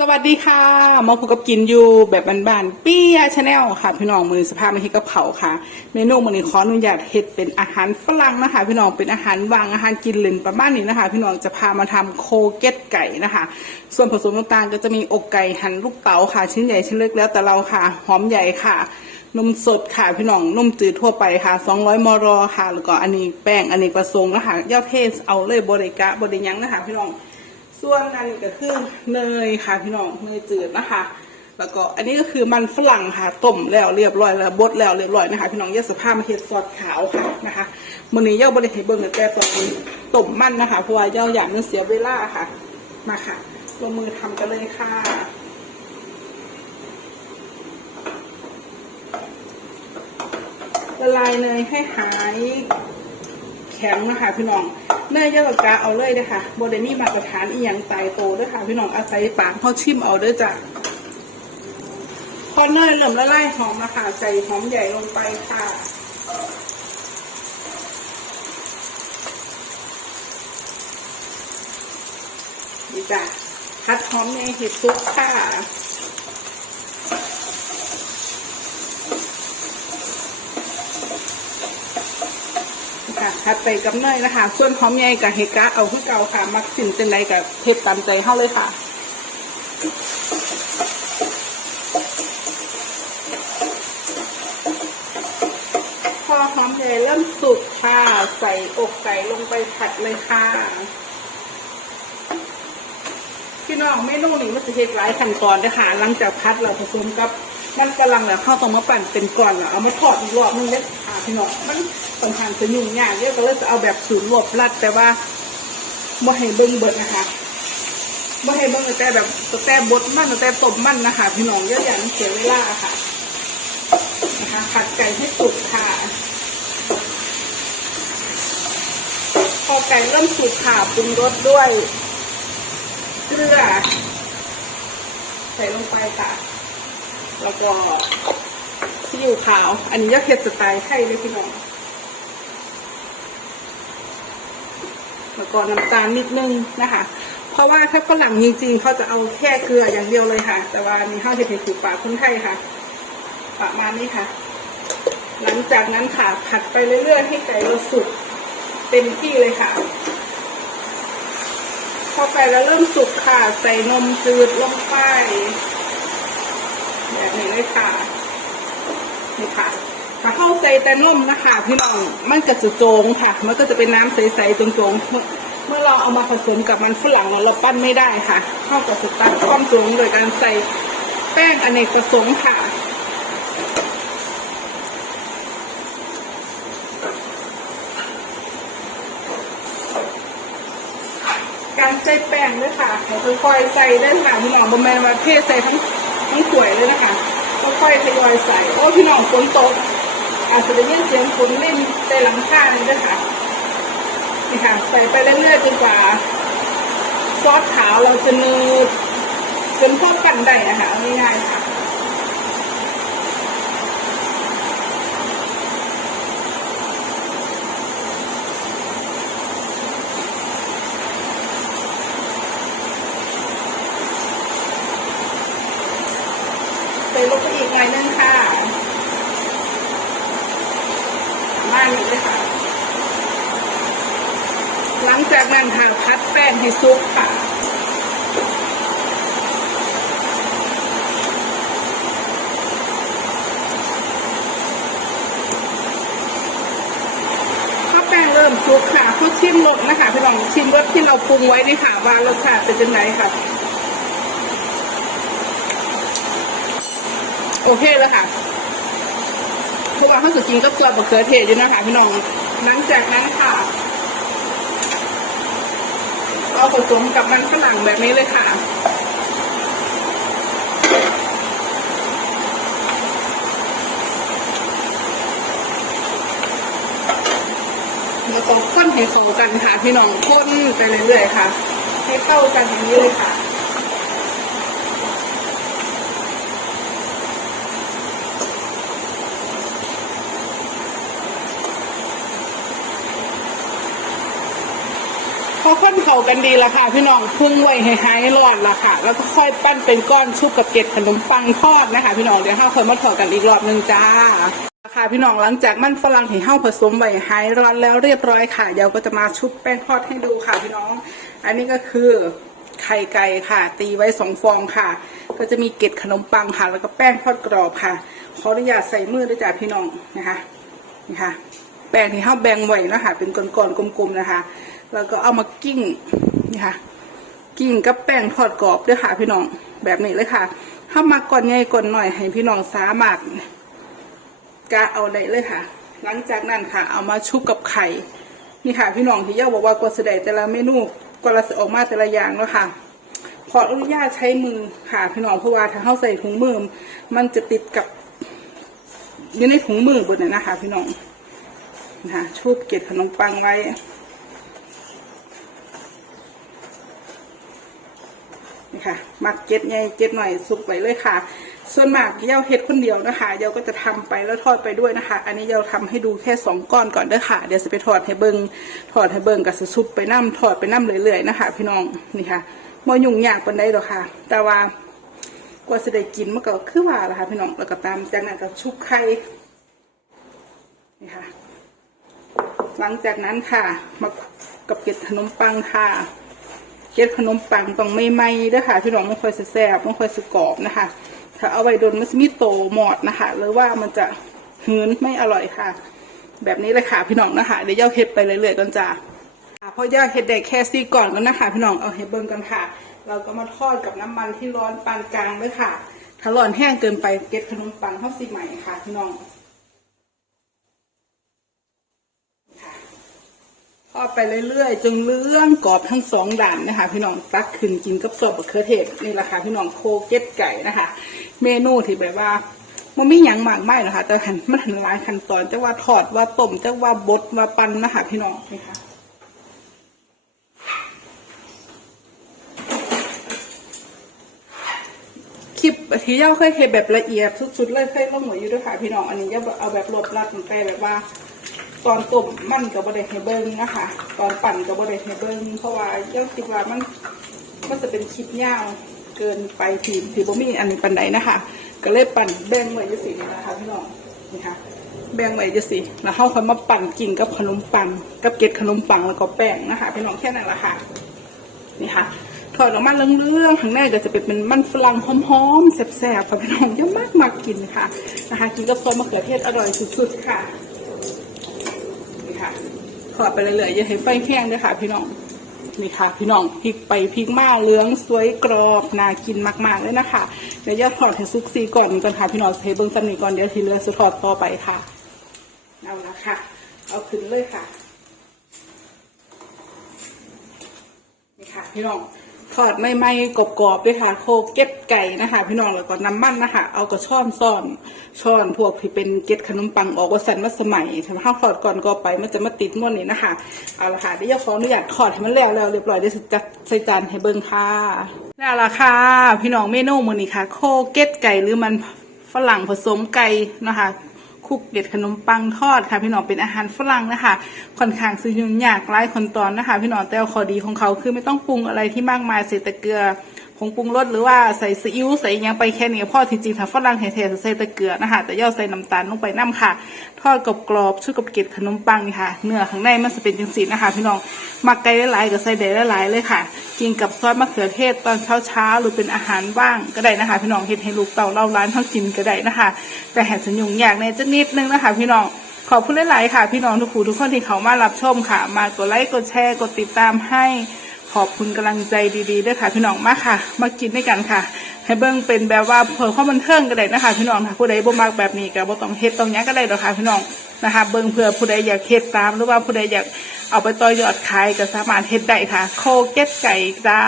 สวัสดีค่ะมาพบกับกินอยู่แบบบ้านๆเปี้ยชาแนลค่ะ พี่น้องมือสภาพมาเฮ็ดกับเขาค่ะ เมนูมื้อนี้ขออนุญาตเฮ็ดเป็นอาหารฝรั่งนะคะ พี่น้องเป็นอาหารวางอาหารกินเล่นประมาณนี้นะคะ พี่น้องจะพามาทำโคเกตไก่นะคะ ส่วนผสมต่างๆก็จะมีอกไก่หั่นลูกเต๋าค่ะ ชิ้นใหญ่ชิ้นเล็กแล้วแต่เราค่ะ หอมใหญ่ค่ะนมสดค่ะพี่น้องนมจืดทั่วไปค่ะ 200 มรค่ะ แล้วก็อันนี้แป้งอันนี้ประสงค์นะคะยอดเทศเอาเลยบริกะบริยังนะคะ พี่น้อง ส่วนอันนี้ก็คือเนยค่ะพี่น้องเนยจืดนะคะ แล้วก็อันนี้ก็คือมันฝรั่งค่ะต้มแล้วเรียบร้อยแล้วบดแล้วเรียบร้อยนะคะ พี่น้องยาสภาพมาเฮ็ดซอสขาวค่ะนะคะมื้อนี้เย่าบริให้เบิ่งแต่ตอนต้มมันนะคะเพราะว่าเย่าอยากมันเสียเวลาค่ะ มาค่ะลงมือทำกันเลยค่ะละลายเนยให้หาย แข็งนะคะพี่น้องเนยเยอะกว่ากาเอาเลยเด้อค่ะบไดมีมาตรฐานอีหยังตายโตด้วยค่ะพี่น้องอาศัยปากเขาชิมเอาด้อจ้ะพอเนยเริ่อมละลายหอมนะคะใส่หอมใหญ่ลงไปค่ะดีจ้ะคัดหอมในเห็ดซุปค่ะ ค่ะคัดไปกับเนยนะคะ ส่วนหอมใหญ่กับเฮกะเอาขึ้นเก่าค่ะ มักสินเป็นไรกับเทปตามใจเข้าเลยค่ะพอหอมใหญ่เริ่มสุกค่ะ ใส่อกไก่ลงไปผัดเลยค่ะพี่น้องเมนูนี้มันจะเฮ็ดหลายขั้นตอนเด้อค่ะหลังจากพัดเราผสมกับมันกำลังแล้วเข้าต้องมาปั่นเป็นก้อนแล้วเอามาทอดอีกรอบนึงเด้อค่ะ พี่น้องมันค่อนข้างจะยุ่งยากเยอะก็เลยจะเอาแบบสูตรรวบรัดแต่ว่าบ่ให้เบิ่งเบิดนะคะบ่ให้เบิ่งแต่แบบแต่บดมันแต่ต้มมันนะคะพี่น้องเยอะอย่างเสียเวลาค่ะนะคะผัดไก่ให้สุกค่ะพอไก่เริ่มสุกค่ะปรุงรสด้วยเกลือใส่ลงไปค่ะ แล้วก็ ซีอิ๊วขาว อันนี้ยักเห็ดสไตล์ไทยเลยพี่น้องแล้วก็น้ำตาลนิดนึงนะคะ เพราะว่าถ้าฝรั่งจริงๆเขาจะเอาแค่เกลืออย่างเดียวเลยค่ะ แต่ว่าอันนี้ข้าวเห็ดเห็ดถูกปากคนไทยค่ะ ประมาณนี้ค่ะ หลังจากนั้นค่ะผัดไปเรื่อยๆให้ไก่เราสุกเต็มที่เลยค่ะพอไก่แล้วเริ่มสุกค่ะ ใส่นมจืดลงไปแบบนี้เลยค่ะ นี่ค่ะถ้าเข้าใจแต่นมนะคะพี่น้องมันก็จะโจงค่ะ มันก็จะเป็นน้ำใสๆโจงๆเมื่อเมื่อเราเอามาผสมกับมันฝรั่งเราปั้นไม่ได้ค่ะเข้ากับสตันความโจงโดยการใส่แป้งอเนกประสงค์ค่ะการใส่แป้งด้วยค่ะค่อยๆใส่ด้วยค่ะพี่น้องบะแมนว่าเทใส่ทั้งทั้งถ้วยเลยนะคะ ค่อยๆทยอยใส่โอ้พี่น้องฝนตกอาจจะได้ยินเสียงฝนเล่นในหลังคานี่ด้วยค่ะนี่ค่ะใส่ไปเรื่อยๆจนกว่า ซอสขาวเราจะนืดจนเข้ากันได้นะคะง่ายๆค่ะ ใส่ลงไปอีกหน่อยนึงค่ะ มาอีกเลยค่ะ หลังจากนั้นค่ะพัดแป้งให้ซุกค่ะถ้าแป้งเริ่มซุกค่ะเขาชิมรสนะคะพี่น้องชิมรสที่เราปรุงไว้นี่ค่ะว่ารสชาติเป็นยังไงค่ะ โอเคแล้วค่ะ พราะว่าเขาสุกินก็ซอสมะเขือเทศอยู่นะคะพี่น้อง หลังจากนั้นค่ะ เอาผสมกับมันฝรั่งแบบนี้เลยค่ะแล้วก็ข้นให้เข้ากันค่ะพี่น้องข้นไปเรื่อยๆค่ะ ให้เข้ากันอย่างนี้เลยค่ะ อคนเข้า กันดีละค่ะ พี่น้องพึ่งไว้ให้หายร้อนละค่ะ แล้วก็ค่อยปั้นเป็นก้อนชุบกับเกล็ดขนมปังทอดนะคะ พี่น้องเดี๋ยวห้าคนมาถอดกันอีกรอบหนึ่งจ้าค่ะพี่น้องหลังจากมันฝรั่งให้ห้าผสมไว้หายร้อนแล้วเรียบร้อยค่ะเดี๋ยวก็จะมาชุบแป้งทอดให้ดูค่ะพี่น้อง อันนี้ก็คือไข่ไก่ค่ะ ตีไว้สองฟองค่ะ ก็จะมีเกล็ดขนมปังค่ะ แล้วก็แป้งทอดกรอบค่ะ ขออนุญาตใส่มือด้วยจ้าพี่น้องนะคะนี่ค่ะแป้งที่ห้าแบ่งไว้นะคะเป็นก้อนๆกลมๆนะคะ แล้วก็เอามากิ้งนี่ค่ะ กิ้งกับแป้งทอดกรอบด้วยค่ะพี่น้องแบบนี้เลยค่ะถ้ามาก่อนใหญ่ก่อนหน่อยให้พี่น้องสามารถกะเอาได้เลยค่ะ หลังจากนั้นค่ะ เอามาชุบกับไข่นี่ค่ะ พี่น้องที่ย่าบอกว่ากว่าสดแต่ละเมนูกว่าจะออกมาแต่ละอย่างแล้วค่ะขออนุญาตใช้มือค่ะพี่น้องเพราะว่าถ้าเข้าใส่ถุงมือมันจะติดกับอยู่ในถุงมือบนนั้นนะคะ พี่น้องนะคะชุบเกล็ดขนมปังไว้ นี่ค่ะมักเก็ดใหญ่เก็ดหน่อยสุกไปเลยค่ะ ส่วนมากเยาเฮ็ดคนเดียวนะคะเยาก็จะทำไปแล้วทอดไปด้วยนะคะ อันนี้เยาทำให้ดูแค่สองก้อนก่อนเด้อค่ะ เดี๋ยวจะไปทอดให้เบิงทอดให้เบิงกับซุปไปน้ำทอดไปน้ำเรื่อยๆนะคะ พี่น้องนี่ค่ะมยุ่งยากปานใดหรอกค่ะ แต่ว่ากว่าจะได้กินมันก็คือว่าละค่ะพี่น้องแล้วก็ตามจากนั้นก็ชุบไข่นี่ค่ะ หลังจากนั้นค่ะ มากับเกล็ดขนมปังค่ะ ก็ดขนมปังต้องไม่ไหม้เด้วยค่ะพี่น้องไม่ค่อยสิแซ่บไม่ค่อยสกรอบนะคะ ถ้าเอาไว้โดนมันจะมีโตหมอดนะคะ หรือว่ามันจะหืนไม่อร่อยค่ะ แบบนี้เลยค่ะพี่น้องนะคะเดี๋ยวย่าเฮ็ดไปเรื่อยๆกันจ้าเพราะย่าเฮ็ดได้แค่ซี่ก่อนกันนะคะ พี่น้องเอาเฮ็ดเบิ่งกันค่ะ เราก็มาทอดกับน้ำมันที่ร้อนปานกลางเลยค่ะ ถ้าร้อนแห้งเกินไปเก็ดขนมปังเข้าสิใหม่ค่ะพี่น้อง ทอดไปเรื่อยๆจนเรื่องกรอบทั้งสองด่านนะคะ พี่น้องตักขึ้นกินกับซอสมะเขือเทศนี่แหละค่ะพี่น้องโคเก็ตไก่นะคะ เมนูที่แบบว่ามันไม่หยังมากไม่หรอกค่ะแต่หันมันหันหลายขั้นตอนจะว่าทอดว่าต้มจะว่าบดว่าปั้นนะคะพี่น้องนี่ค่ะคลิปที่ย่าเคยเทแบบละเอียดสุดๆเลยเคยลงหัวอยู่ด้วยค่ะพี่น้องอันนี้ย่าเอาแบบรวบรัดมันไปแบบว่า ตอนต้มมันกับบะเดให้เบิ้งนะคะ ตอนปั่นกับบะเดให้เบิ้งเพราะว่ายังคิดว่ามันมันจะเป็นคลิปยาวเกินไปทีทีบ่มีอันนี้ปันใดนะคะ ก็เลยปั่นแบ่งไว้จะสีนะคะพี่น้องนี่ค่ะแบ่งไว้จะสิแล้วเข้าค่อยมาปั่นกินกับขนมปังกับเกล็ดขนมปังแล้วก็แป้งนะคะพี่น้องแค่นั้นแหละค่ะนี่ค่ะทอดออกมาเรื่องๆข้างในก็จะเป็นเป็นมันฝรั่งหอมๆแซ่บๆค่ะพี่น้องยังมากมากๆกินค่ะนะคะกินกับซอสมะเขือเทศอร่อยสุดๆค่ะ ทอดไปเรื่อยๆอย่าให้ไฟแห้งด้วยค่ะ พี่น้องนี่ค่ะ พี่น้องพริกไปพริกมาเหลืองสวยกรอบน่ากินมากๆเลยนะคะเดี๋ยวจะทอดให้ซุกซีก่อนกันค่ะพี่น้องใส่เบิ้งสันนี่ก่อนเดี๋ยวทีเลือสุดทอดต่อไปค่ะเอาละค่ะ เอาขึ้นเลยค่ะนี่ค่ะ พี่น้อง ทอดไม่ไม้กรอบๆด้วยค่ะ โคเก็บไก่นะคะพี่น้องแล้วก็น้ำมันนะคะเอากระช่อนซ่อนช้อนพวกที่เป็นเก็ดขนมปังออกว่าสันว่าสมัยถ้าข้าวทอดก่อนก็ไปมันจะมาติดม้วนนี่นะคะเอาละค่ะเดี๋ยวขออนุญาตทอดให้มันแล้วแล้วเรียบร้อยเดี๋ยวจะจัดใส่จานให้เบิ่งค่ะแล้วละค่ะพี่น้องเมนูมื้อนี้ค่ะ โคเก็ตไก่หรือมันฝรั่งผสมไก่นะคะ คุกเด็ดขนมปังทอดค่ะพี่น้องเป็นอาหารฝรั่งนะคะค่อนข้างซื้อยุ่งยากหลายคนตอนนะคะ พี่น้องแต่ว่าข้อดีของเขาคือไม่ต้องปรุงอะไรที่มากมายใส่แต่เกลือ ผงปรุงรสหรือว่าใส่ซีอิ๊วใส่ยังไปแค่นี้พ่อที่จริงถ้าฝรั่งแท้ๆจะใส่ต่เกลือนะคะแต่ย่อใส่น้ำตาลลงไปน้ำค่ะ ทอดกรอบกรอบๆชุดกับเกล็ดขนมปังนี่ค่ะ เนื้อข้างในมันจะเป็นจังสีนะคะพี่น้องมักไก่หลายๆกับใส่เดหลายๆเลยค่ะ กินกับซอสมะเขือเทศตอนเช้าๆหรือเป็นอาหารว่างก็ได้นะคะ พี่น้องเฮ็ดให้ลูกเต่าเล่าร้านเขากินก็ได้นะคะ แต่แห่สัญญงอยากในจะนิดนึงนะคะ พี่น้องขอบคุณหลายๆค่ะ พี่น้องทุกผู้ทุกคนที่เขามารับชมค่ะ มากดไลค์กดแชร์กดติดตามให้ ขอบคุณกำลังใจดีๆด้วยค่ะพี่น้องมากค่ะ มากินด้วยกันค่ะ ให้เบิ้งเป็นแบบว่าเผื่อข้อมันเทิงก็ได้นะคะพี่น้องค่ะผู้ใดบ่มากแบบนี้ก็บ่ต้องเฮ็ดตรงนี้ก็ได้หรอกค่ะพี่น้องนะคะเบิ้งเผื่อผู้ใดอยากเฮ็ดตามหรือว่าผู้ใดอยากเอาไปต่อยอดขายก็สามารถเฮ็ดได้ค่ะ โคเก็ตไก่จ้า